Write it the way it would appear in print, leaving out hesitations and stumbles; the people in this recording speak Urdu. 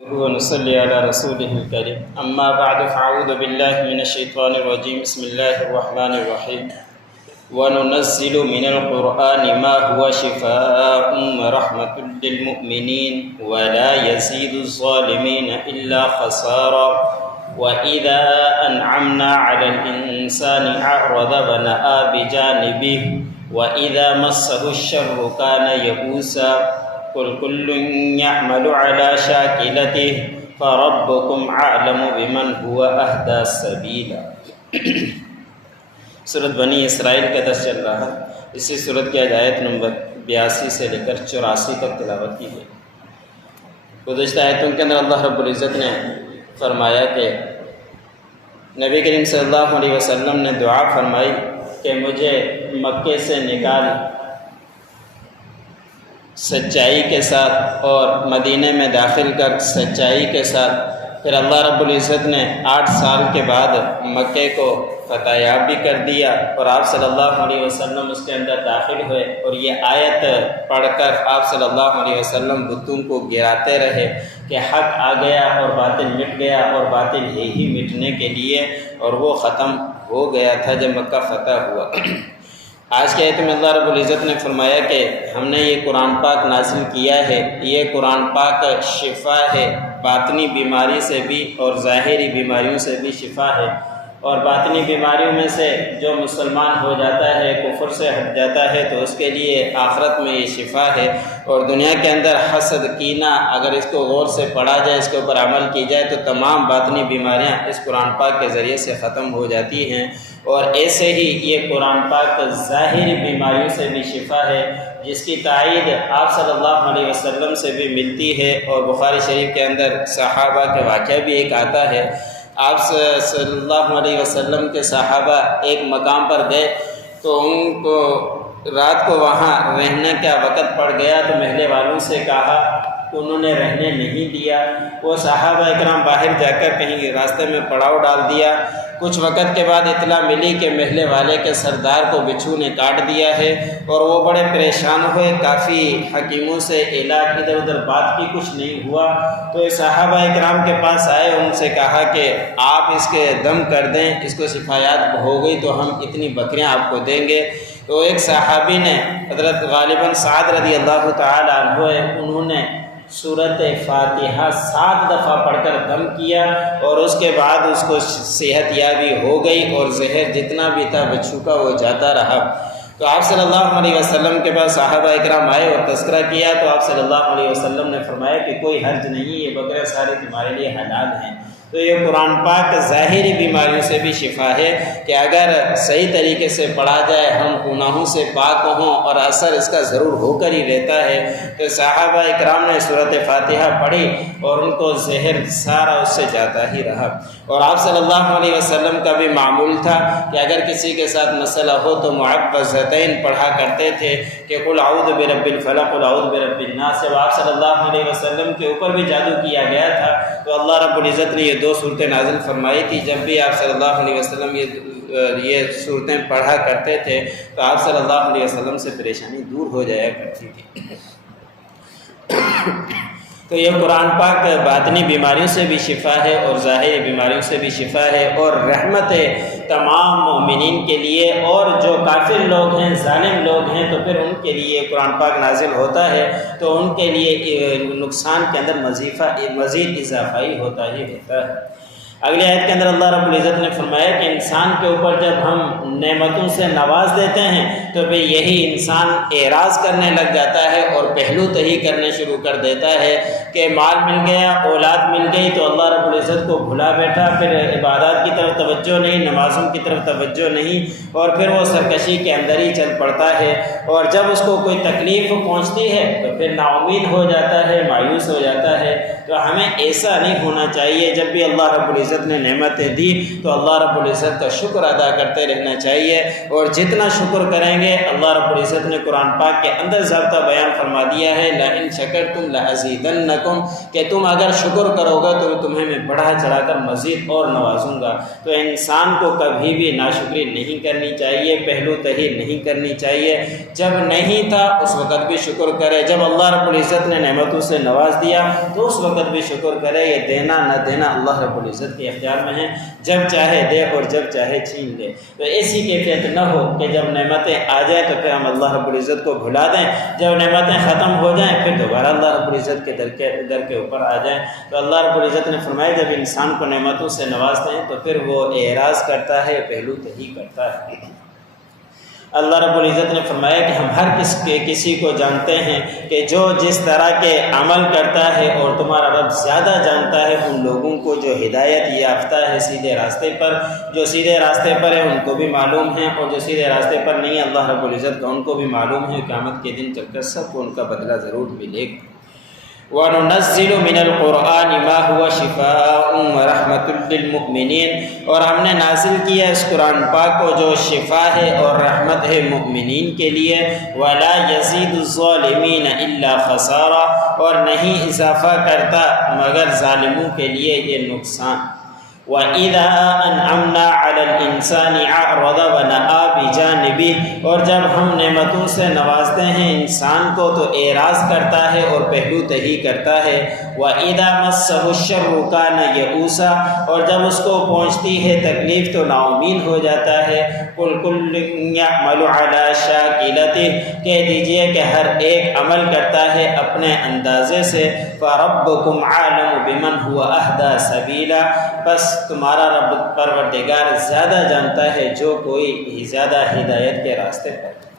ونصلي على رسوله الكريم أما بعد فأعوذ بالله من الشيطان الرجيم بسم الله الرحمن الرحيم وننزل من القرآن ما هو شفاء ورحمة للمؤمنين ولا يزيد الظالمين إلا خسارا وإذا أنعمنا على الإنسان أعرض ونأى بجانبه وإذا مسه الشر كان يئوسا قل كل يعمل على شاكلته فربكم أعلم بمن هو أهدى سبيلا۔ سورۃ بنی اسرائیل کا درس چل رہا ہے۔ اسی سورۃ کی آیت نمبر 82 سے لے کر 84 تک تلاوت کی ہے۔ گزشتہ آیتوں کے اندر اللہ رب العزت نے فرمایا کہ نبی کریم صلی اللہ علیہ وسلم نے دعا فرمائی کہ مجھے مکے سے نکال سچائی کے ساتھ اور مدینہ میں داخل کر سچائی کے ساتھ۔ پھر اللہ رب العزت نے 8 سال کے بعد مکے کو فتح یاب بھی کر دیا اور آپ صلی اللہ علیہ وسلم اس کے اندر داخل ہوئے، اور یہ آیت پڑھ کر آپ صلی اللہ علیہ وسلم بتوں کو گراتے رہے کہ حق آ گیا اور باطل مٹ گیا، اور باطل ہے ہی مٹنے کے لیے، اور وہ ختم ہو گیا تھا جب مکہ فتح ہوا۔ آج کے آیت میں اللہ رب العزت نے فرمایا کہ ہم نے یہ قرآن پاک نازل کیا ہے، یہ قرآن پاک شفا ہے، باطنی بیماری سے بھی اور ظاہری بیماریوں سے بھی شفا ہے۔ اور باطنی بیماریوں میں سے جو مسلمان ہو جاتا ہے، کفر سے ہٹ جاتا ہے، تو اس کے لیے آخرت میں یہ شفا ہے۔ اور دنیا کے اندر حسد، کینہ، اگر اس کو غور سے پڑھا جائے، اس کے اوپر عمل کی جائے، تو تمام باطنی بیماریاں اس قرآن پاک کے ذریعے سے ختم ہو جاتی ہیں۔ اور ایسے ہی یہ قرآن پاک ظاہری بیماریوں سے بھی شفا ہے، جس کی تائید آپ صلی اللہ علیہ وسلم سے بھی ملتی ہے۔ اور بخاری شریف کے اندر صحابہ کے واقعہ بھی ایک آتا ہے۔ آپ صلی اللہ علیہ وسلم کے صحابہ ایک مقام پر گئے تو ان کو رات کو وہاں رہنے کا وقت پڑ گیا، تو محلے والوں سے کہا تو انہوں نے رہنے نہیں دیا۔ وہ صحابہ اکرام باہر جا کر کہیں راستے میں پڑاؤ ڈال دیا۔ کچھ وقت کے بعد اطلاع ملی کہ محلے والے کے سردار کو بچھو نے کاٹ دیا ہے، اور وہ بڑے پریشان ہوئے، کافی حکیموں سے علاج ادھر ادھر بات کی، کچھ نہیں ہوا۔ تو صحابہ اکرام کے پاس آئے، ان سے کہا کہ آپ اس کے دم کر دیں، اس کو شفایات ہو گئی تو ہم اتنی بکریاں آپ کو دیں گے۔ تو ایک صحابی نے، حضرت غالباً سعد رضی اللہ تعالی عنہ، انہوں نے سورۃ فاتحہ 7 دفعہ پڑھ کر دم کیا، اور اس کے بعد اس کو صحت یابی ہو گئی، اور زہر جتنا بھی تھا بچھو کا وہ جاتا رہا۔ تو آپ صلی اللہ علیہ وسلم کے پاس صحابہ اکرام آئے اور تذکرہ کیا، تو آپ صلی اللہ علیہ وسلم نے فرمایا کہ کوئی حرج نہیں، یہ بکرے سارے تمہارے لیے حلال ہیں۔ تو یہ قرآن پاک ظاہری بیماریوں سے بھی شفا ہے کہ اگر صحیح طریقے سے پڑھا جائے، ہم گناہوں سے پاک ہوں، اور اثر اس کا ضرور ہو کر ہی رہتا ہے۔ تو صحابہ اکرام نے سورۃ فاتحہ پڑھی اور ان کو زہر سارا اس سے جاتا ہی رہا۔ اور آپ صلی اللہ علیہ وسلم کا بھی معمول تھا کہ اگر کسی کے ساتھ مسئلہ ہو تو معوذتین پڑھا کرتے تھے کہ قل اعوذ برب الفلق قل اعوذ برب الناس۔ جب آپ صلی اللہ علیہ وسلم کے اوپر بھی جادو کیا گیا تھا، تو اللہ رب العزت نے یہ 2 صورتیں نازل فرمائی تھی۔ جب بھی آپ صلی اللہ علیہ وسلم یہ صورتیں پڑھا کرتے تھے تو آپ صلی اللہ علیہ وسلم سے پریشانی دور ہو جایا کرتی تھی۔ تو یہ قرآن پاک باطنی بیماریوں سے بھی شفا ہے اور ظاہری بیماریوں سے بھی شفا ہے، اور رحمت ہے تمام مومنین کے لیے۔ اور جو کافر لوگ ہیں، ظالم لوگ ہیں، تو پھر ان کے لیے قرآن پاک نازل ہوتا ہے تو ان کے لیے نقصان کے اندر مزید اضافہ ہی ہوتا ہے۔ اگلی آیت کے اندر اللہ رب العزت نے فرمایا کہ انسان کے اوپر جب ہم نعمتوں سے نواز دیتے ہیں تو پھر یہی انسان اعراض کرنے لگ جاتا ہے اور پہلو تہی کرنے شروع کر دیتا ہے کہ مال مل گیا، اولاد مل گئی، تو اللہ رب العزت کو بھلا بیٹھا، پھر عبادات کی طرف توجہ نہیں، نمازوں کی طرف توجہ نہیں، اور پھر وہ سرکشی کے اندر ہی چل پڑتا ہے۔ اور جب اس کو کوئی تکلیف پہنچتی ہے تو پھر نا امید ہو جاتا ہے، مایوس ہو جاتا ہے۔ تو ہمیں ایسا نہیں ہونا چاہیے۔ جب بھی اللہ رب العزت نے نعمتیں دی تو اللہ رب العزت کا شکر ادا کرتے رہنا چاہیے، اور جتنا شکر کریں گے، اللہ رب العزت نے قرآن پاک کے اندر ضابطہ بیان فرما دیا ہے، لَإِن شَكَرْتُمْ لَأَزِيدَنَّكُمْ۔ لَأَزِيدَنَّكُمْ کہ تم اگر شکر کرو گے تو تمہیں میں بڑھا چڑھا کر مزید اور نوازوں گا۔ تو انسان کو کبھی بھی ناشکری نہیں کرنی چاہیے، پہلو تہی نہیں کرنی چاہیے۔ جب نہیں تھا اس وقت بھی شکر کرے، جب اللہ رب العزت نے نعمتوں سے نواز دیا تو اس وقت بھی شکر کرے۔ یہ دینا نہ دینا اللہ رب العزت کے اختیار میں ہے، جب چاہے دے اور جب چاہے چھین لے۔ تو ایسی کیفیت نہ ہو کہ جب نعمتیں آ جائیں تو پھر ہم اللہ رب العزت کو بھلا دیں، جب نعمتیں ختم ہو جائیں پھر دوبارہ اللہ رب العزت کے در کے اوپر آ جائیں۔ تو اللہ رب العزت نے فرمایا جب انسان کو نعمتوں سے نوازتے ہیں تو پھر وہ اعراض کرتا ہے، پہلو تہی کرتا ہے۔ اللہ رب العزت نے فرمایا کہ ہم ہر کسی کو جانتے ہیں کہ جو جس طرح کے عمل کرتا ہے، اور تمہارا رب زیادہ جانتا ہے ان لوگوں کو جو ہدایت یافتہ ہے سیدھے راستے پر۔ جو سیدھے راستے پر ہے ان کو بھی معلوم ہے، اور جو سیدھے راستے پر نہیں ہے اللہ رب العزت کا ان کو بھی معلوم ہے۔ قیامت کے دن چل کر سب کو ان کا بدلہ ضرور ملے گا۔ وَنُنَزِّلُ مِنَ الْقُرْآنِ مَا هُوَ شِفَاءٌ وَرَحْمَةٌ لِّلْمُؤْمِنِينَ، اور ہم نے نازل کیا اس قرآن پاک کو جو شفا ہے اور رحمت ہے مؤمنین کے لیے۔ وَلَا يَزِيدُ الظَّالِمِينَ إِلَّا خَسَارًا، اور نہیں اضافہ کرتا مگر ظالموں کے لیے یہ نقصان۔ وَإِذَا أَنْعَمْنَا عَلَى الْإِنسَانِ أَعْرَضَ وَنَأَىٰ بِجَانِبِهِ، اور جب ہم نعمتوں سے نوازتے ہیں انسان کو تو اعراض کرتا ہے اور پہلو تہی کرتا ہے۔ وَإِذَا مَسَّهُ الشَّرُّ كَانَ يَئُوسًا، اور جب اس کو پہنچتی ہے تکلیف تو نا امید ہو جاتا ہے۔ قُلْ كُلٌّ يَعْمَلُ عَلَىٰ شَاكِلَتِهِ، کہہ دیجئے کہ ہر ایک عمل کرتا ہے اپنے اندازے سے۔ فَرَبُّكُمْ عَالِمُ بِمَنْ هُوَ أَهْدَىٰ سَبِيلًا، بس تمہارا رب پروردگار زیادہ جانتا ہے جو کوئی زیادہ ہدایت کے راستے پر۔